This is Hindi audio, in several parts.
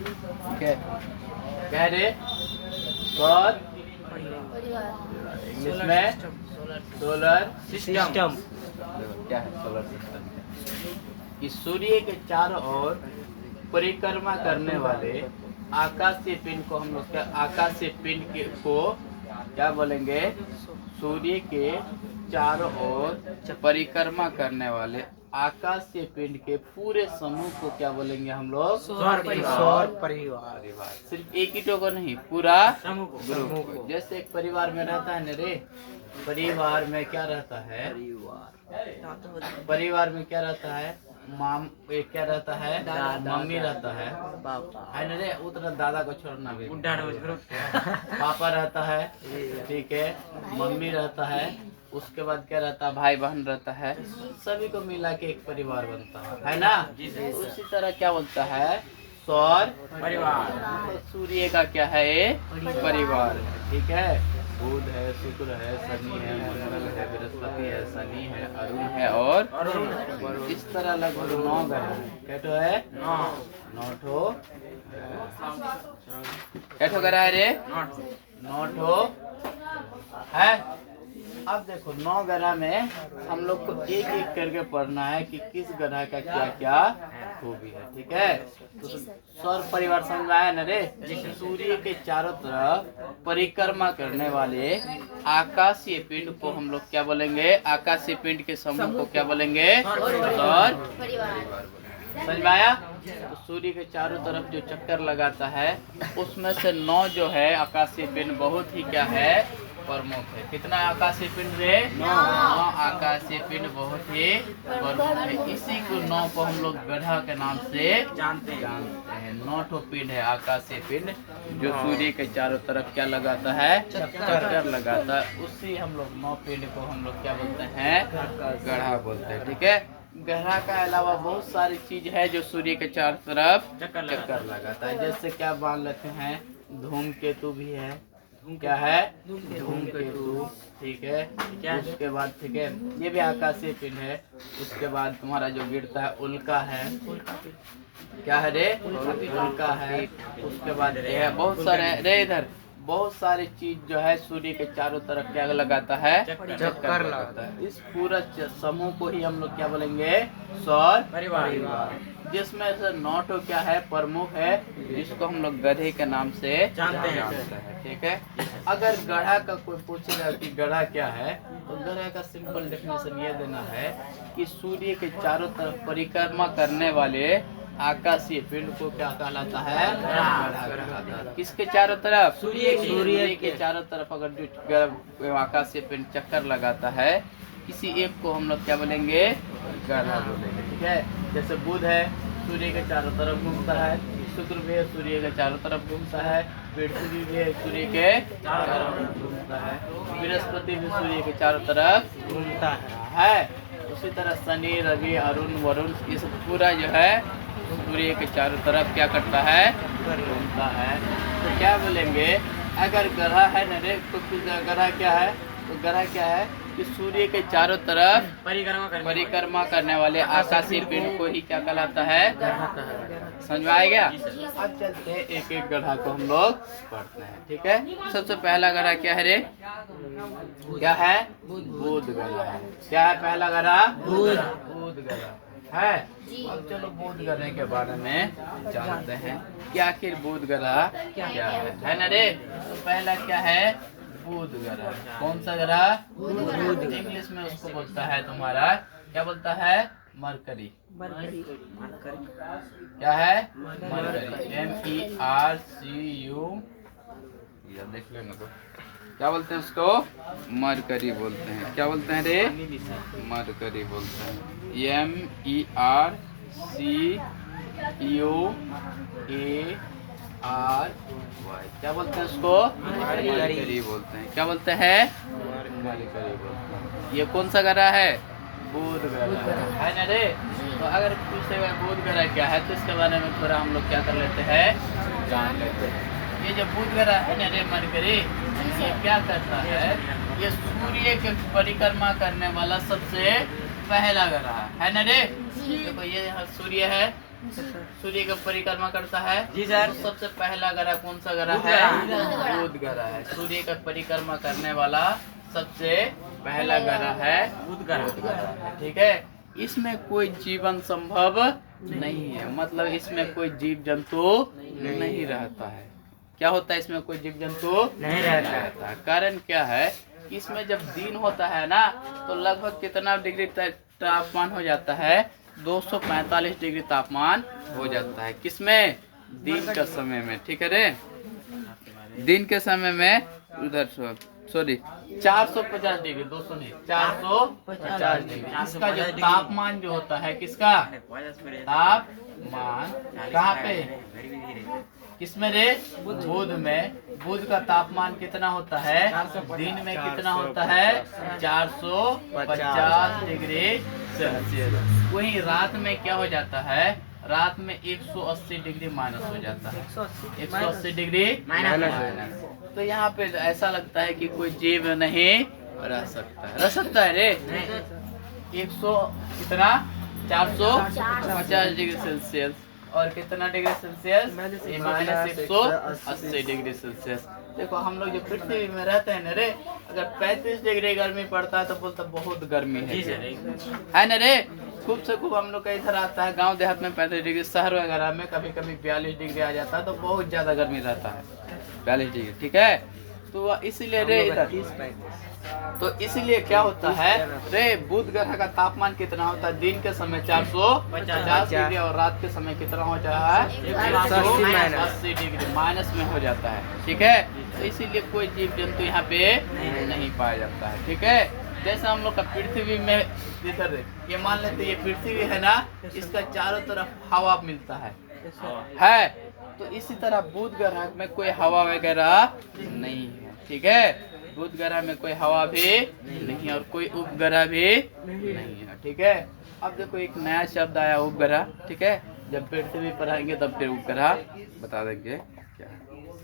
ठीक है, कह रहे सौर इंग्लिश में सोलर सिस्टम। क्या है सोलर सिस्टम? इस सूर्य के चारों ओर परिक्रमा करने वाले आकाशीय पिंड को हम लोग आकाशीय पिंड के को क्या बोलेंगे? सूर्य के चारों ओर परिक्रमा करने वाले आकाशीय पिंड के पूरे समूह को क्या बोलेंगे हम लोग? सौर परिवार। सिर्फ एक ही को नहीं, पूरा ग्रुप को। जैसे एक परिवार में रहता है न रे, परिवार में क्या रहता है? परिवार में क्या रहता है? क्या रहता है? मम्मी रहता है, है न रे? उतना दादा को छोड़ना भी, पापा रहता है, ठीक है, मम्मी रहता है, उसके बाद क्या रहता है? भाई बहन रहता है, सभी को मिला के एक परिवार बनता है ना? उसी तरह क्या बोलता है? सौर परिवार। तो सूर्य का क्या है? परिवार है, ठीक है। बुध है, शुक्र है, शनि है, मंगल है, बृहस्पति है, शनि है, अरुण है और इस तरह लगभग 9 ग्रह है। कैठो है? 9 ठो। कैठो ग्रह है रे? 9 ठो है। अब देखो 9 ग्रह में हम लोग को एक एक करके पढ़ना है कि किस ग्रह का क्या क्या खूबी है, ठीक है। तो सौर परिवार समझ में आया न रे? सूर्य के चारों तरफ परिक्रमा करने वाले आकाशीय पिंड को हम लोग क्या बोलेंगे? आकाशीय पिंड के समूह को क्या बोलेंगे? सौर परिवार। समझ में आया? तो सूर्य के चारों तरफ जो चक्कर लगाता है उसमें से 9 जो है आकाशीय पिंड बहुत ही क्या है? प्रमुख है। कितना आकाशीय पिंड रे? 9 आकाशीय पिंड बहुत ही प्रमुख है। इसी को 9 को हम लोग ग्रह के नाम से जानते हैं। 9 ठो पिंड है आकाशीय पिंड जो सूर्य के चारों तरफ क्या लगाता है? चक्कर लगाता है। उसी हम लोग 9 पिंड को हम लोग क्या बोलते हैं? ग्रह बोलते हैं, ठीक है। ग्रह का अलावा बहुत सारी चीज है जो सूर्य के चारों तरफ चक्कर लगाता है। जैसे क्या मान लेते हैं? धूमकेतु भी है। क्या है? धूमकेतु, ठीक है। उसके बाद ठीक है, ये भी आकाशीय पिंड है। उसके बाद तुम्हारा जो गिरता है उल्का है। क्या है रे? उल्का है। उसके बाद ये है बहुत सारे रे, इधर बहुत सारी चीज जो है सूर्य के चारों तरफ क्या लगाता है? चक्कर लगाता है। इस पूरा समूह को ही हम लोग क्या बोलेंगे? सौर परिवार। जिसमें से 9 ठो क्या है? प्रमुख है, जिसको हम लोग गधे के नाम से जानते हैं, ठीक है। अगर गधा का कोई पूछेगा कि गधा क्या है, तो गधा का सिंपल डेफिनेशन ये देना है कि सूर्य के चारों तरफ परिक्रमा करने वाले आकाशीय पिंड को क्या कहलाता है? गधा कहलाता है। किसके चारों तरफ? सूर्य के चारों तरफ अगर जो आकाशीय पिंड चक्कर लगाता है, किसी एक को हम लोग क्या बोलेंगे? गधा बोलेंगे, ठीक है। जैसे बुध है, सूर्य के चारों तरफ घूमता है। शुक्र भी है, सूर्य के चारों तरफ घूमता है। पृथ्वी भी है, सूर्य के चारों तरफ घूमता है। बृहस्पति भी सूर्य के चारों तरफ घूमता है। उसी तरह शनि, रवि, अरुण, वरुण, ये सब पूरा जो है सूर्य के चारों तरफ क्या करता है? घूमता है। तो क्या बोलेंगे? अगर ग्रह है न रे, तो ग्रह क्या है? तो ग्रह क्या है कि सूर्य के चारों तरफ परिक्रमा करने वाले आकाशीय पिंड को ही क्या कहलाता है? समझ में आ गया? अब चलते हैं एक एक ग्रह को हम लोग पढ़ते हैं, ठीक है। सबसे पहला ग्रह क्या है रे? क्या है? बुध ग्रह है। क्या है पहला ग्रह? बुध ग्रह है। अब चलो बुध ग्रह के बारे में जानते हैं कि आखिर बुध ग्रह क्या है ना रे? तो पहला क्या है? बुध ग्रह। कौन सा ग्रह? बुध। इंग्लिश में उसको बोलता है तुम्हारा, क्या बोलता है? मरकरी। क्या है? मरकरी। MERCU। देख लेना तो क्या बोलते हैं उसको? मरकरी बोलते हैं। क्या बोलते हैं रे? मरकरी बोलते हैं। MERCUARY। क्या बोलते हैं उसको? मरकरी बोलते हैं। क्या बोलते हैं? मरकरी बोलते हैं। ये कौन सा ग्रह है? बुध ग्रह है ना रे? तो अगर पूछेगा बुध ग्रह क्या है, तो इसके बारे में थोड़ा हम लोग क्या कर लेते हैं? जान लेते हैं। ये जो बुध ग्रह है ना रे, मरकरी, ये क्या करता है? ये सूर्य के परिक्रमा करने वाला सबसे पहला ग्रह है ना रे? देखो ये सूर्य है, सूर्य का परिक्रमा करता है। जी सर। तो सबसे पहला ग्रह कौन सा ग्रह है? बुध ग्रह है। सूर्य का परिक्रमा करने वाला सबसे पहला ग्रह है बुध ग्रह है। ठीक है, इसमें कोई जीवन संभव नहीं है, मतलब इसमें कोई जीव जंतु नहीं रहता है। क्या होता है इसमें? कोई जीव जंतु नहीं रहता है। कारण क्या है? इसमें जब दिन होता है ना तो लगभग कितना डिग्री तापमान हो जाता है? 245 डिग्री तापमान हो जाता है। किसमें? दिन का समय में। ठीक है रे, दिन के समय में उधर सॉरी 450 डिग्री, 200 नहीं 450 डिग्री। इसका जो तापमान जो होता है, किसका तापमान कहाँ पे? किसमें रे? बुध में। बुध का तापमान कितना होता है? दिन में कितना होता है? 450 डिग्री सेल्सियस। वहीं रात में क्या हो जाता है? रात में 180 डिग्री माइनस हो जाता है। 180 डिग्री माइनस। तो यहाँ पे ऐसा लगता है कि कोई जीव नहीं रह सकता है। रह सकता है रे? 100 कितना 450 डिग्री सेल्सियस और कितना डिग्री सेल्सियस? -180 degree Celsius. देखो हम लोग जो पृथ्वी में रहते हैं ना रे, अगर 35 डिग्री गर्मी पड़ता है तो बोलता बहुत गर्मी है ना रे। खूब से खूब हम लोग का इधर आता है गांव देहात में 35 डिग्री, शहर वगैरह में कभी कभी 42 डिग्री आ जाता है, तो बहुत ज्यादा गर्मी रहता है 42 डिग्री। ठीक है, तो इसीलिए रे इधर तो इसीलिए क्या होता है रे, बुध ग्रह का तापमान कितना होता है? दिन के समय 450 डिग्री और रात के समय कितना हो जाता है? 180 डिग्री माइनस में हो जाता है। ठीक है, तो इसीलिए कोई जीव जंतु यहाँ पे नहीं पाया जाता है। ठीक है, जैसे हम लोग का पृथ्वी में इधर ये मान लेते ये पृथ्वी है ना, इसका चारों तरफ हवा मिलता है। तो इसी तरह बुध ग्रह में कोई हवा वगैरह नहीं है। ठीक है, बुध ग्रह में कोई हवा भी नहीं है और कोई उपग्रह भी नहीं है। ठीक है, अब देखो एक नया शब्द आया उपग्रह। ठीक है, जब पृथ्वी पर आएंगे तब फिर उपग्रह बता देंगे क्या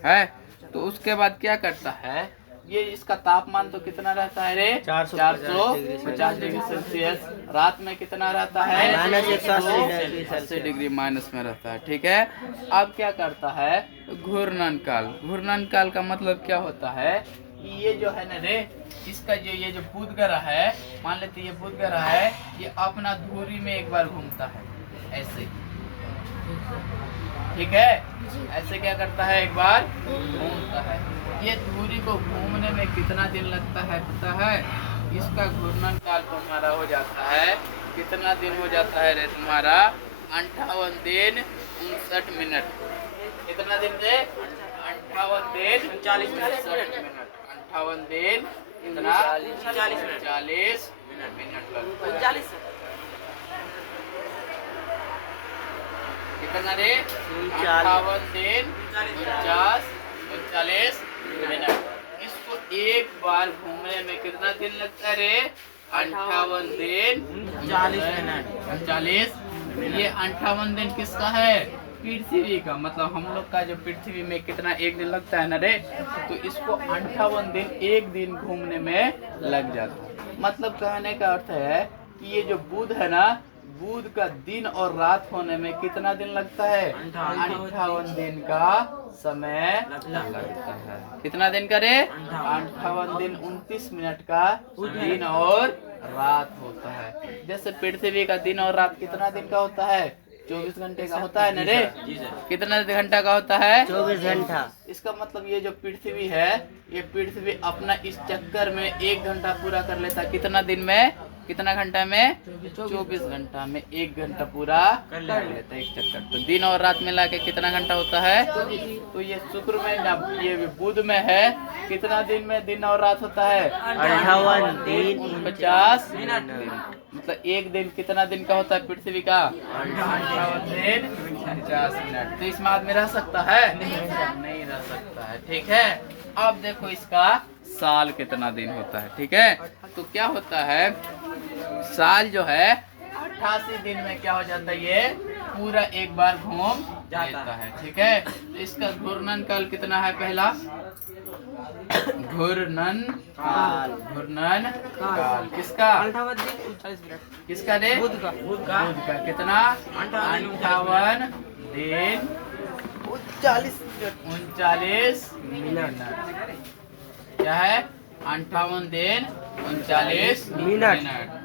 है। तो उसके बाद क्या करता है ये, इसका तापमान तो कितना रहता है रे? 450 डिग्री सेल्सियस। रात में कितना रहता है? -180 डिग्री माइनस में रहता है। ठीक है, अब क्या करता है? घूर्णन काल। घूर्णन काल का मतलब क्या होता है कि ये जो है ना रे, इसका जो ये जो बुध ग्रह है, मान लेते ये बुध ग्रह है, ये अपना धुरी में एक बार घूमता है ऐसे। ठीक है, ऐसे क्या करता है? एक बार घूमता है। ये धुरी को घूमने में कितना दिन लगता है पता है? इसका घूर्णन काल तुम्हारा हो जाता है, कितना दिन हो जाता है रे तुम्हारा? 58 दिन 59 मिनट। कितना दिन रे? 58 दिन 39 मिनट। 58 दिन कितना? 40 मिनट लगता है। कितना रे? 58 दिन 39 मिनट। इसको एक बार घूमने में कितना दिन लगता है रे? 58 दिन 40 मिनट। 40। ये 58 दिन किसका है? पृथ्वी का। मतलब हम लोग का जो पृथ्वी में कितना एक दिन लगता है ना रे, तो इसको 58 दिन एक दिन घूमने में लग जाता है। मतलब कहने का अर्थ है कि ये जो बुध है ना, बुध का दिन और रात होने में कितना दिन लगता है? 58 दिन का समय लगता है। कितना दिन का रे? 58 दिन 29 मिनट का दिन और रात होता है। जैसे पृथ्वी का दिन और रात कितना दिन का होता है? 24 घंटे का होता है ना रे? कितना घंटा का होता है? 24 घंटा। इसका मतलब ये जो पृथ्वी है, ये पृथ्वी अपना इस चक्कर में 1 घंटा पूरा कर लेता है। कितना दिन में? कितना घंटा में? 24 घंटा में 1 घंटा पूरा कर लेता है एक चक्कर। तो दिन और रात मिला के कितना घंटा होता है? तो ये शुक्र में ना, ये बुध में है, कितना दिन में दिन और रात होता है? 58 दिन 50 मिनट। मतलब एक दिन कितना दिन का होता है पृथ्वी का? 58 दिन 50 मिनट। तो इसमें आदमी रह सकता है? नहीं रह सकता है। ठीक है, अब देखो इसका साल कितना दिन होता है। ठीक है, तो क्या होता है, साल जो है 88 दिन में क्या हो जाता है? ये पूरा एक बार घूम जाता है। ठीक है, तो इसका घूर्णन काल कितना है? पहला घूर्णन काल, घूर्णन काल किसका? 58 दिन 39 मिनट। किसका रे? बुध का। बुध का कितना? 58 दिन 39 मिनट। क्या है? 58 दिन 39 मिनट।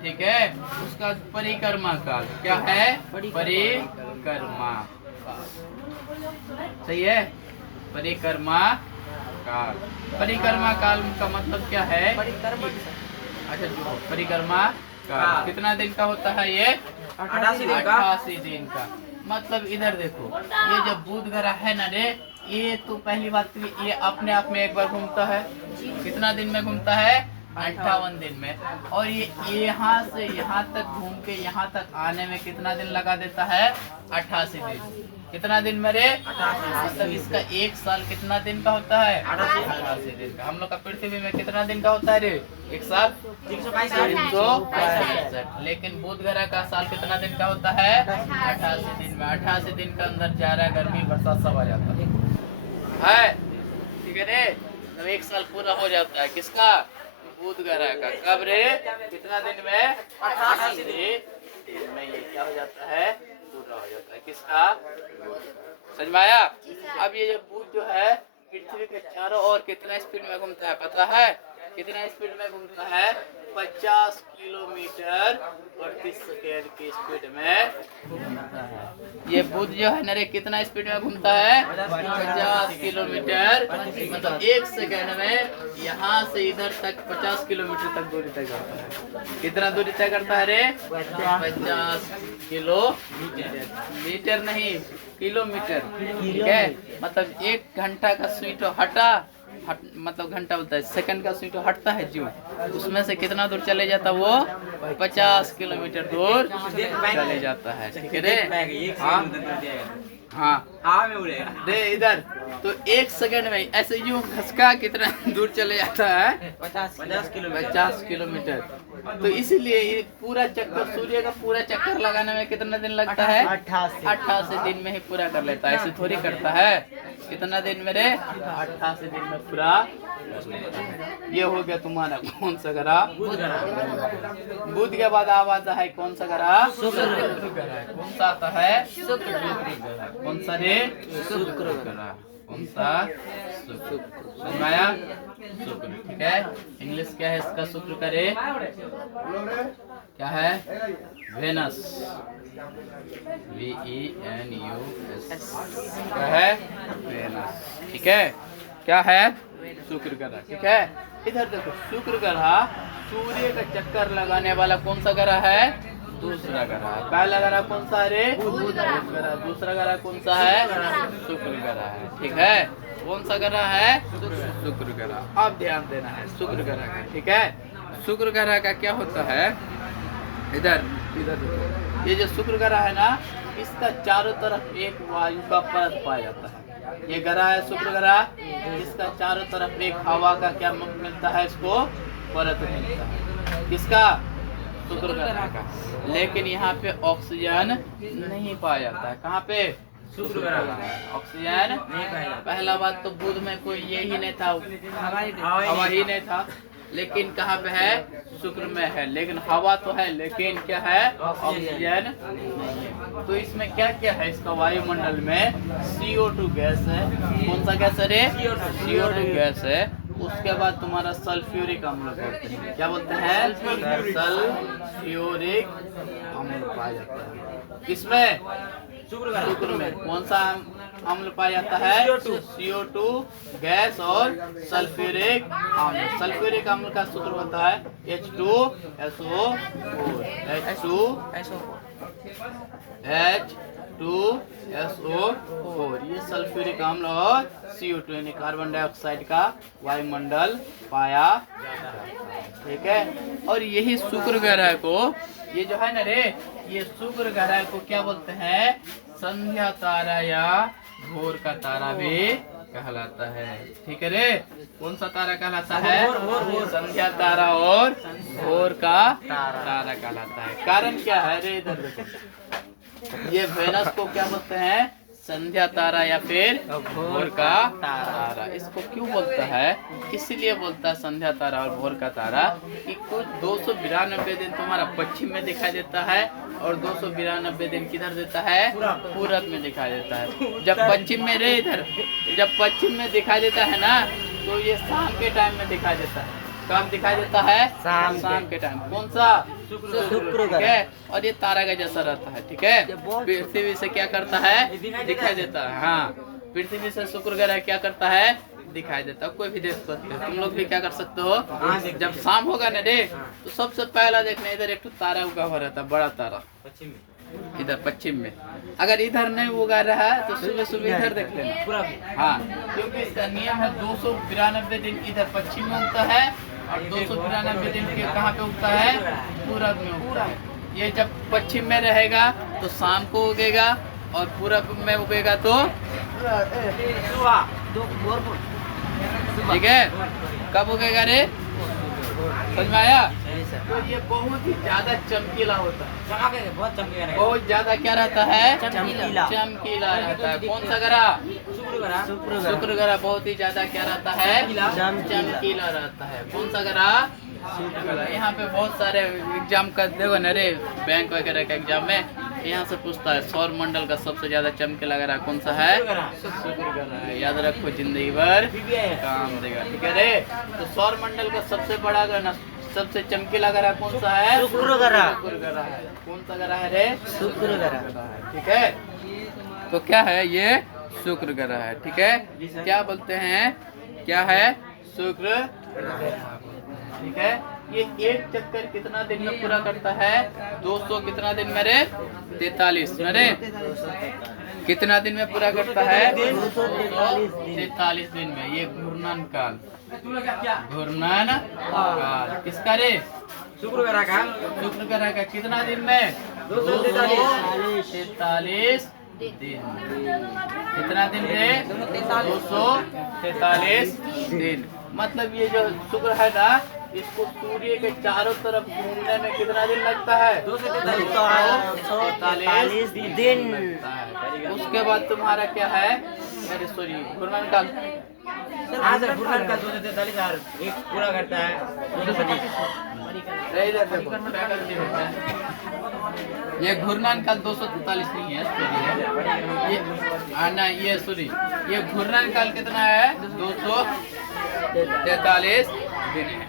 ठीक है। उसका परिक्रमा काल क्या है? परिक्रमा काल। सही है। परिक्रमा काल, परिक्रमा काल का मतलब क्या है? अच्छा जो परिक्रमा काल कितना दिन का होता है ये? 88 दिन का। मतलब इधर देखो, ये जो बुध ग्रह है ना रे, ये तो पहली बात तो ये अपने आप में एक बार घूमता है। कितना दिन में घूमता है? 58 दिन में। और ये यहाँ से यहाँ तक घूम के यहाँ तक आने में कितना दिन लगा देता है? 88 दिन। कितना दिन में रे? 88। मतलब इसका एक साल कितना दिन का होता है? 88 दिन का। हम लोग का पृथ्वी में कितना दिन का होता है रे? एक साल 365। लेकिन बुध ग्रह का साल कितना दिन का होता है? 88 दिन में। 88 दिन के अंदर जाड़ा, गर्मी, बरसात सब आ जाता है। ठीक है रे। तो एक साल पूरा हो जाता है किसका? बुध ग्रह का। कब रे? कितना दिन में? 88 दिन में ये क्या हो जाता है? पूरा हो जाता है किसका? समझ में आया? अब ये जो बुध जो है पृथ्वी के चारों ओर कितना स्पीड में घूमता है पता है? कितना स्पीड में घूमता है? 50 किलोमीटर प्रति सेकंड की स्पीड में घूमता है। ये बुध जो है ना रे कितना स्पीड में घूमता है? 50 किलोमीटर। मतलब एक सेकंड में यहाँ से इधर तक 50 किलोमीटर तक दूरी तय करता है। कितना दूरी तय करता है रे? 50 किलोमीटर। मीटर नहीं, किलोमीटर। ठीक है। मतलब एक घंटा का स्पीड मतलब घंटा बोलता है, सेकंड का स्पीड हटता है जो, उसमें से कितना दूर चले जाता वो? 50 किलोमीटर दूर चले जाता है। ठीक है रे? हाँ दे इधर। तो एक सेकंड में ऐसे यूं खसका कितना दूर चले जाता है? 50 किलोमीटर। तो इसीलिए ये पूरा चक्कर, सूर्य का पूरा चक्कर लगाने में कितना दिन लगता है? 88 दिन में ही पूरा कर लेता है। ऐसे थोड़ी करता है। कितना दिन में रे? 88 दिन में पूरा। ये हो गया तुम्हारा कौन सा ग्रह? बुध के बाद अब आता है कौन सा ग्रह? शुक्र ग्रह। कौन सा आता है? शुक्र ग्रह। कौन सा रे? शुक्र ग्रह। कौन सा? शुक्र। शुक्र। ठीक है। इंग्लिश क्या है इसका? शुक्र का रे क्या है? वेनस। VENUS। क्या है? वेनस। ठीक है। क्या है? शुक्र ग्रह। ठीक है। इधर देखो, शुक्र ग्रह सूर्य का चक्कर लगाने वाला कौन सा ग्रह है? दूसरा ग्रह। पहला ग्रह कौन सा है रे? बुध ग्रह। दूसरा ग्रह कौन सा है? शुक्र ग्रह है। ठीक है। कौन सा ग्रह है? शुक्र ग्रह। अब ध्यान देना है शुक्र ग्रह का। ठीक है। शुक्र ग्रह का क्या होता है? इधर देखो, ये जो शुक्र ग्रह है ना, इसका चारों तरफ एक वायु का परत पाया जाता है। ये ग्रह है शुक्र ग्रह, इसका चारों तरफ एक हवा का क्या मिलता है? इसको परत मिलता है। किसका? शुक्र ग्रह का। लेकिन यहाँ पे ऑक्सीजन नहीं पाया जाता है। कहाँ पे? शुक्र ग्रह। ऑक्सीजन पहला बात तो बुध में कोई ये ही नहीं था, हवा ही नहीं था। लेकिन कहाँ पे है? शुक्र में है। लेकिन हवा तो है, लेकिन क्या है? ऑक्सीजन नहीं है। तो इसमें क्या क्या है? इसका वायुमंडल में CO2 गैस है। कौन सा गैस है रे? CO2 गैस है। उसके बाद तुम्हारा सल्फ्यूरिक अम्ल बोलते हैं। क्या बोलते हैं? सल्फ्यूरिक अम्ल पाया जाता है। किसमें? शुक्र में। कौन सा अम्ल पाया जाता है? CO2 गैस और सल्फ्यूरिक अम्ल। सल्फ्यूरिक अम्ल का सूत्र होता है H2SO4। H2SO4। ये सल्फ्यूरिक अम्ल और CO2 यानी कार्बन डाइऑक्साइड का वायुमंडल पाया जाता है। ठीक है। और यही शुक्र ग्रह को, ये जो है ना रे, ये शुक्र ग्रह को क्या बोलते हैं? संध्या तारा या भोर का तारा भी कहलाता है। ठीक है रे। कौन सा तारा कहलाता है? संध्या तारा और भोर का तारा कहलाता है। कारण क्या है रे? इधर देखो, ये वेनस को क्या बोलते हैं? संध्या तारा या फिर भोर का तारा। इसको क्यों बोलता है? इसीलिए बोलता है संध्या तारा और भोर का तारा कि कुछ 292 दिन तुम्हारा पश्चिम में दिखाई देता है और 292 दिन किधर देता है? पूरब में दिखाई देता है। जब पश्चिम में रहे इधर, जब पश्चिम में दिखाई देता है ना, तो ये शाम के टाइम में दिखाई देता है। कब दिखाई देता है? शाम के टाइम। कौन सा? शुक्र, ठीक है। और ये तारा का जैसा रहता है, ठीक है। पृथ्वी से क्या करता है? दिखाई देता है। हाँ, पृथ्वी से शुक्र ग्रह क्या करता है? दिखाई देता है। कोई भी देख सकते हो, तुम लोग भी क्या कर सकते हो? जब शाम होगा ना रे, तो सबसे पहला देखना इधर एक तारा उगा हुआ रहता है, बड़ा तारा इधर पश्चिम में। अगर इधर नहीं उगा रहा है तो सुबह सुबह इधर देख लेना। हाँ, क्योंकि इसका नियम है 292 दिन इधर पश्चिम में उगता है और 292 दिन के कहाँ पे उगता है? पूरब में उगता है। ये जब पश्चिम में रहेगा तो शाम को उगेगा और पूरब में उगेगा तो ठीक है। कब उगेगा रे? समझ में आया? तो ये बहुत ही ज्यादा चमकीला होता है, बहुत ज्यादा क्या रहता है? चमकीला रहता है। कौन सा ग्रह? शुक्र ग्रह बहुत ही ज्यादा क्या रहता है? चमकीला रहता है। कौन सा ग्रह? यहाँ पे बहुत सारे एग्जाम का देखो ना रे, बैंक वगैरह का एग्जाम में यहाँ से पूछता है सौर मंडल का सबसे ज्यादा चमकीला ग्रह कौन सा है? शुक्र ग्रह है। याद रखो, जिंदगी भर काम देगा, ठीक है रे। तो सौर मंडल का सबसे बड़ा ग्रह, सबसे चमकीला ग्रह कौन सा है? शुक्र ग्रह। शुक्र ग्रह है। कौन सा ग्रह है रे? शुक्र ग्रह, ठीक है। तो क्या है ये? शुक्र ग्रह है, ठीक है। क्या बोलते हैं? क्या है? शुक्र ग्रह, ठीक है। ये एक चक्कर कितना दिन में पूरा करता है? 200 कितना दिन में रे? 43 में रे। कितना दिन में पूरा करता है? 243 दिन में। ये घूर्णन काल, घूर्णन काल किसका रे? शुक्र ग्रह का। शुक्र ग्रह का कितना दिन में? 243 दिन। कितना दिन रे? 243 दिन। मतलब ये जो शुक्र है ना, इसको सूर्य के चारों तरफ घूमने में कितना दिन लगता है? 243 दिन लगता है। उसके बाद तुम्हारा क्या है? अरे सॉरी, घूर्णन काल। घूर्णन काल 243 एक पूरा करता है 225। इधर देखो, क्या करते होता है? ये घूर्णन काल 243 नहीं है, ये आना, ये सॉरी, ये घूर्णन काल कितना है? 243 दिन है।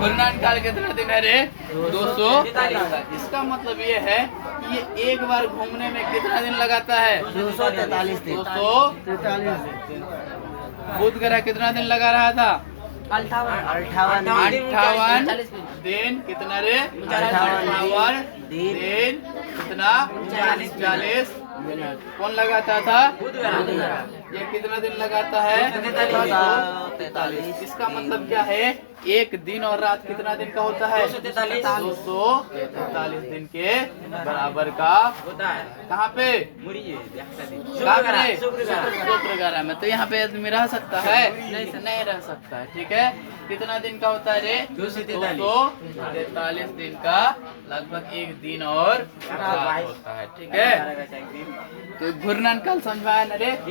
घूर्णन काल कितना दिन है रे? 243। इसका मतलब ये है कि ये एक बार घूमने में कितना दिन लगाता है? 243 दिन। 243 दिन। बुध ग्रह कितना दिन लगा रहा था? 58 दिन। कितना रे? 58 दिन। कितना? 40 मिनट। कौन लगाता था? ये कितना दिन लगाता है? 243। इसका मतलब क्या है? एक दिन और रात कितना दिन का होता है? 243 दिन के बराबर का होता है। कहाँ पे? शुक्र ग्रह में। तो यहाँ पे आदमी रह सकता है? नहीं रह सकता है, ठीक है। कितना दिन का होता है रे? 243 दिन का लगभग एक दिन और रात होता है, ठीक है। तो घूर्णन काल समझाया ना रे? तो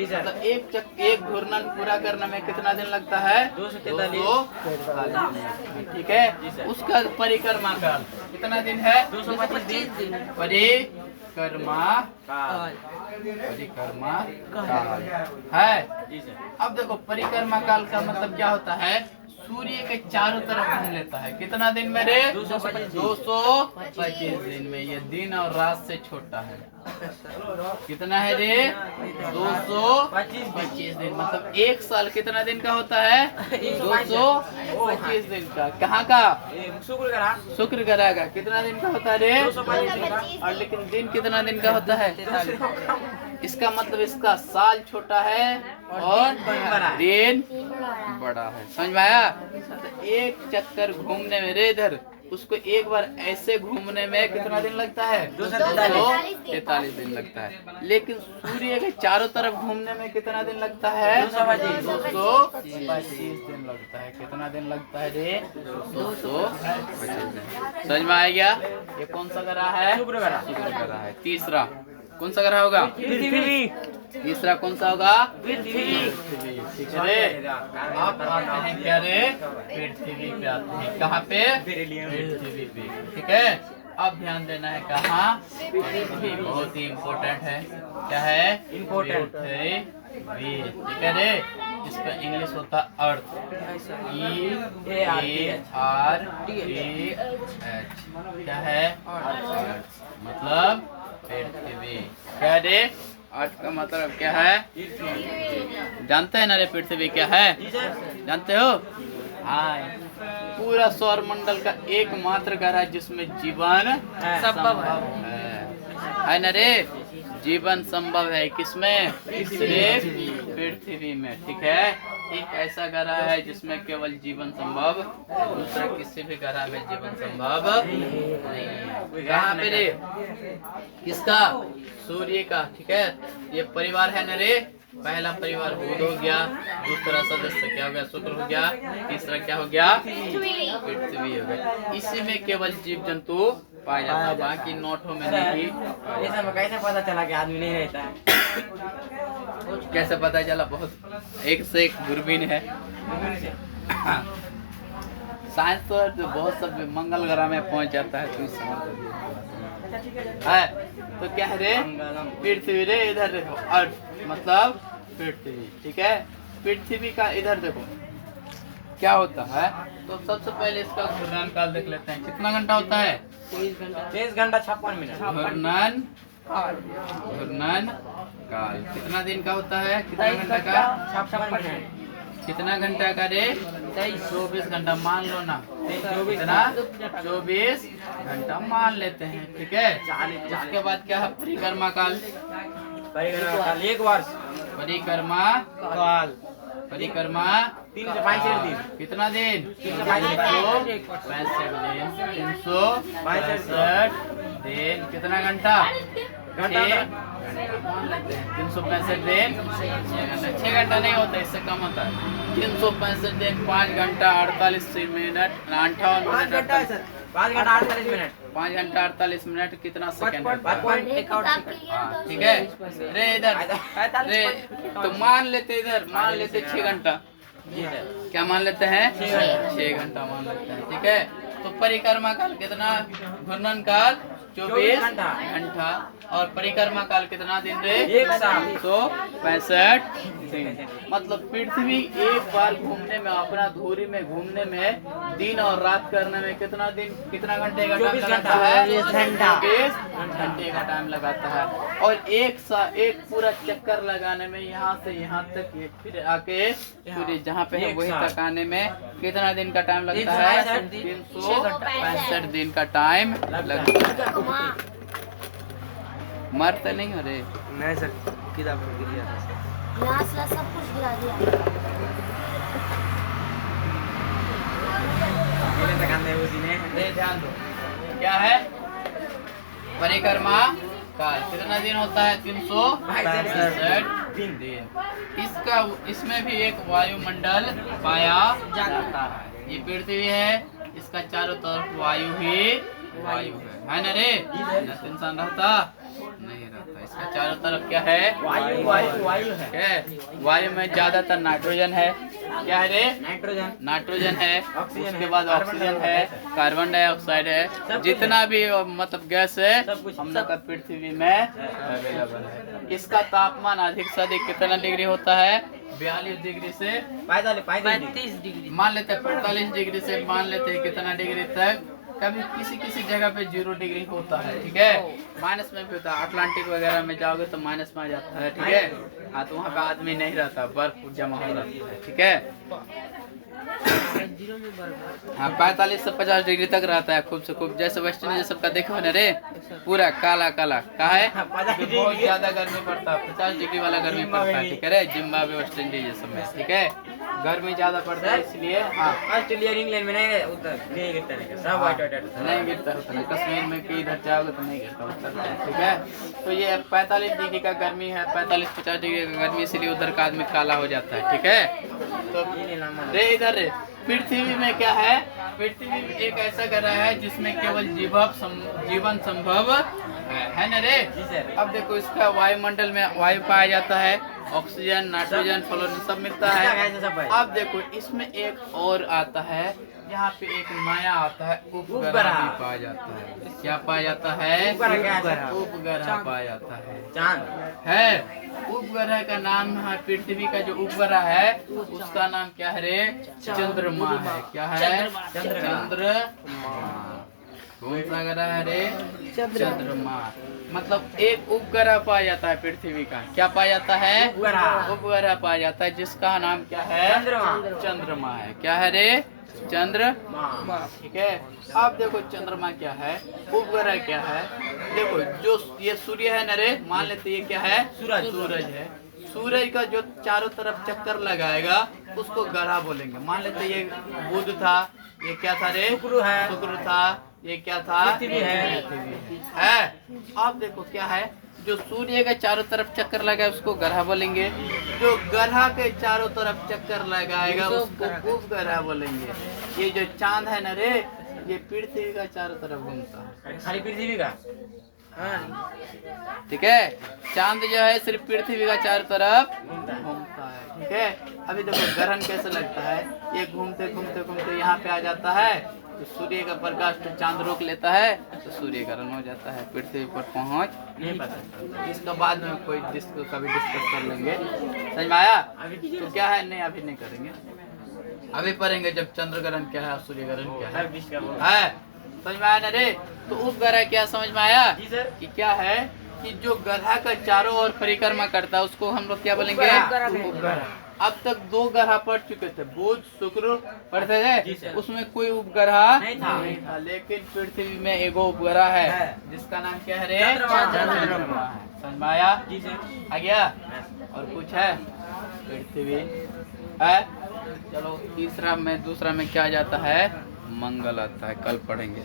एक घूर्णन पूरा करने में कितना दिन लगता है? 243, ठीक है। उसका परिक्रमा काल कितना दिन है? 225 दिन। परिक्रमा काल है। अब देखो, परिक्रमा काल का मतलब क्या होता है? सूर्य के चारों तरफ घूम लेता है। कितना दिन में रे? 225 दिन में। ये दिन और रात से छोटा है। कितना है रे? 225 दिन। मतलब एक साल कितना दिन का होता है? 225 दिन का। कहाँ का? शुक्र ग्रह का। कितना दिन का होता है रे? 225। और लेकिन दिन कितना दिन का होता है? इसका मतलब इसका साल छोटा है और दिन बड़ा है। समझ में आया? तो एक चक्कर घूमने में रे इधर, उसको एक बार ऐसे घूमने में कितना दिन लगता है? 243 दिन लगता है। लेकिन सूर्य के चारों तरफ घूमने में कितना दिन लगता है? 225 दिन लगता है। कितना दिन लगता है रे? 225 दिन। समझ में आ गया? ये कौन सा ग्रह है? शुक्र ग्रह है। तीसरा कौन सा ग्रह होगा? पृथ्वी। तीसरा कौन सा होगा? पृथ्वी। ठीक है रे। आप आते हैं क्या रे? पृथ्वी पे आते हैं। कहाँ पे? पृथ्वी पे। ठीक है, अब ध्यान देना है कहाँ? पृथ्वी। बहुत ही इम्पोर्टेंट है। क्या है? इम्पोर्टेंट। पृथ्वी। ठीक है रे। इसका इंग्लिश होता अर्थ। EARTH। क्या है? अर्थ मतलब पृथ्वी। क्या रे? अर्थ का मतलब क्या है? जानते हैं ना रे पृथ्वी क्या है? जानते हो? हाँ, पूरा सौर मंडल का एकमात्र ग्रह जिसमें जीवन संभव है ना रे? जीवन संभव है किसमें? सिर्फ पृथ्वी में। ठीक है, एक ऐसा ग्रह है जिसमें केवल जीवन संभव, दूसरा किसी भी ग्रह में जीवन संभव नहीं है। कहाँ पे रे? किसका? सूर्य का। ठीक है, ये परिवार है ना रे? पहला परिवार बुध हो गया, दूसरा सदस्य क्या हो गया? शुक्र हो गया, तीसरा क्या हो गया? पृथ्वी हो गया। इसी में केवल जीव जंतु पाया जाता है, बाकी नोटों में नहीं। ये सब कैसे पता चला कि आदमी नहीं रहता है? कैसे पता चला? बहुत एक से एक दूरबीन है। साइंस तो जो बहुत सब मंगल ग्रह में पहुंच जाता है तो इस है। तो क्या है रे? पृथ्वी रे। इधर देखो, अर्थ मतलब पृथ्वी। ठीक है, पृथ्वी का इधर देखो क्या होता है। तो सबसे पहले इसका घूर्णन काल देख लेते हैं। कितना घंटा होता है? 23 घंटा 56 मिनट। घूर्णन काल कितना दिन का होता है? कितना घंटा का? 56 मिनट। कितना घंटा का रे? 24 घंटा मान लो ना। कितना? 24 घंटा मान लेते हैं। ठीक है, उसके बाद क्या है? परिक्रमा काल। परिक्रमा काल 1 वर्ष। परिक्रमा काल। परिक्रमा 365 दिन। कितना दिन? 365 दिन। 365 दिन। कितना घंटा? घंटा 365 दिन 6 घंटा नहीं होता, इससे कम होता है। 365 दिन 5 घंटा 48 मिनट 58 मिनट 5 घंटा 48 मिनट 5 घंटा 48 मिनट कितना सेकंड? 5.1 ठीक है रे। इधर रे तो मान लेते, इधर मान लेते 6 घंटा। क्या मान लेते हैं? 6 घंटा मान लेते हैं। ठीक है, तो परिक्रमा काल कितना? घूर्णन काल 24 घंटा। और परिक्रमा काल कितना दिन रे? 1 साल 165 दिन। मतलब पृथ्वी एक बार घूमने में, अपना धुरी में घूमने में, दिन और रात करने में कितना दिन, कितना घंटे का टाइम लगाता है? 24 घंटे का टाइम लगाता है। और एक पूरा चक्कर लगाने में यहाँ से यहाँ तक फिर आके सूर्य जहाँ पे है वही तक आने में कितना दिन का टाइम लगता है? 365 दिन का टाइम लगता है। मरते नहीं हो रे? नहीं सर, किताब में गिर गया था। यहाँ से सब कुछ गिरा दिया। ध्यान दो, क्या है? परिक्रमा काल कितना दिन होता है? 365 दिन। इसमें भी एक वायुमंडल पाया जाता है। ये पृथ्वी है, इसका चारों तरफ वायु ही वायु है ना रे? इंसान रहता नहीं रहता। इसका चारों तरफ क्या है? वायु है। वायु में ज्यादातर नाइट्रोजन है। क्या है रे? नाइट्रोजन है। ऑक्सीजन उसके है, बाद ऑक्सीजन है, कार्बन डाइऑक्साइड है, जितना भी मतलब गैस है हम लोग का पृथ्वी में अवेलेबल है। इसका तापमान अधिक से अधिक कितना डिग्री होता है? 42 डिग्री से 35 डिग्री। मान लेते हैं 45 डिग्री से मान लेते हैं कितना डिग्री तक। कभी किसी जगह पे 0 डिग्री होता है। ठीक है, माइनस में भी होता है। अटलांटिक वगैरह में जाओगे तो माइनस में आ जाता है। ठीक है, हाँ, तो वहाँ पे आदमी नहीं रहता, बर्फ जमा हो रहती है। ठीक है, हाँ 45 से 50 डिग्री तक रहता है खूब से खूब। जैसे वेस्ट इंडीज सबका देखो ना रे, पूरा काला काला का है, बहुत ज्यादा गर्मी पड़ता है। 50 डिग्री वाला गर्मी पड़ता है। ठीक है रे, जिम्बाब्वे वेस्ट इंडीज ये सब में। ठीक है, गर्मी ज्यादा पड़ता है इसलिए। हाँ, ऑस्ट्रेलिया इंग्लैंड में नहीं उधर नहीं गिरता है, सब वाइट नहीं गिरता उतना। कश्मीर में कि इधर जाओगे तो नहीं गिरता उतना। ठीक है, तो ये 45 डिग्री का गर्मी है, 45-50 डिग्री का गर्मी, इसलिए उधर का आदमी काला हो जाता है। ठीक है, तो रे इधर रे पृथ्वी में क्या है? पृथ्वी में एक ऐसा ग्रह है जिसमें केवल जीवन संभव है ना रे? जी सर। अब देखो इसका वायुमंडल में वायु पाया जाता है, ऑक्सीजन, नाइट्रोजन, फ्लोरीन सब मिलता ऐसा है। कैसे सब भाई? अब देखो इसमें एक और आता है, यहाँ पे एक माया आता है, उपग्रह उपग्रह। भी पाया जाता है। क्या पाया जाता है? उपग्रह क्या है सर? उपग्रह पाया जाता है। चांद। है उपग्रह का नाम है, पृथ्वी का जो उपग्रह है उसका नाम क्या है रे? चंद्रमा है। क्या है? चंद्रमा। कौन सा ग्रह है रे? चंद्रमा। मतलब एक उपग्रह पाया जाता है पृथ्वी का। क्या पाया जाता है? उपग्रह। उपग्रह पाया जाता है जिसका नाम क्या है? चंद्रमा। चंद्रमा है। क्या है रे? चंद्रमा। ठीक है। अब देखो चंद्रमा क्या है, उपग्रह क्या है। देखो जो ये सूर्य है ना रे, मान लेते ये क्या है? सूरज। सूरज है। सूरज का जो चारों तरफ चक्कर लगाएगा उसको ग्रह बोलेंगे। मान लेते ये बुध था, ये क्या था रे? शुक्र है। शुक्र था। ये क्या था? पृथ्वी है। पृथ्वी है। अब देखो क्या है, जो सूर्य के चारों तरफ चक्कर लगाए उसको ग्रह बोलेंगे। जो ग्रह के चारों तरफ चक्कर लगाएगा उसको उपग्रह बोलेंगे। ये जो चांद है ना रे, ये पृथ्वी का चारों तरफ घूमता है। खाली पृथ्वी का। ठीक है। चांद जो है सिर्फ पृथ्वी का चारों तरफ घूमता है। ठीक है। अभी देखो ग्रहण कैसे लगता है, ये घूमते घूमते घूमते यहाँ पे आ जाता है, तो सूर्य का प्रकाश तो चांद रोक लेता है, तो सूर्य ग्रहण हो जाता है, पृथ्वी पर पहुँच नहीं पता। इसका बाद में कोई कभी डिस्कस कर लेंगे। समझ में आया? तो क्या है? नहीं अभी नहीं करेंगे, अभी पढ़ेंगे जब चंद्र ग्रहण क्या है और सूर्य ग्रहण क्या सर बीच का बोल। है। समझ में आया ना रे? तो उपग्रह क्या समझ में आया? जी सर। कि क्या है कि जो ग्रह का चारों ओर परिक्रमा करता है उसको हम लोग क्या बोलेंगे? उपग्रह। उपग्रह। अब तक 2 ग्रह पढ़ चुके थे, बुध शुक्र पढ़ते जी थे, सर। उसमें कोई उपग्रह नहीं था। लेकिन पृथ्वी में एगो उपग्रह है जिसका नाम क्या है रे? चंद्रमा। चंद्रमा है। समझ में आया? जी सर। आ गया? और कुछ है? पृथ्वी है। चलो दूसरा में क्या आ जाता है? मंगल आता है, कल पढ़ेंगे।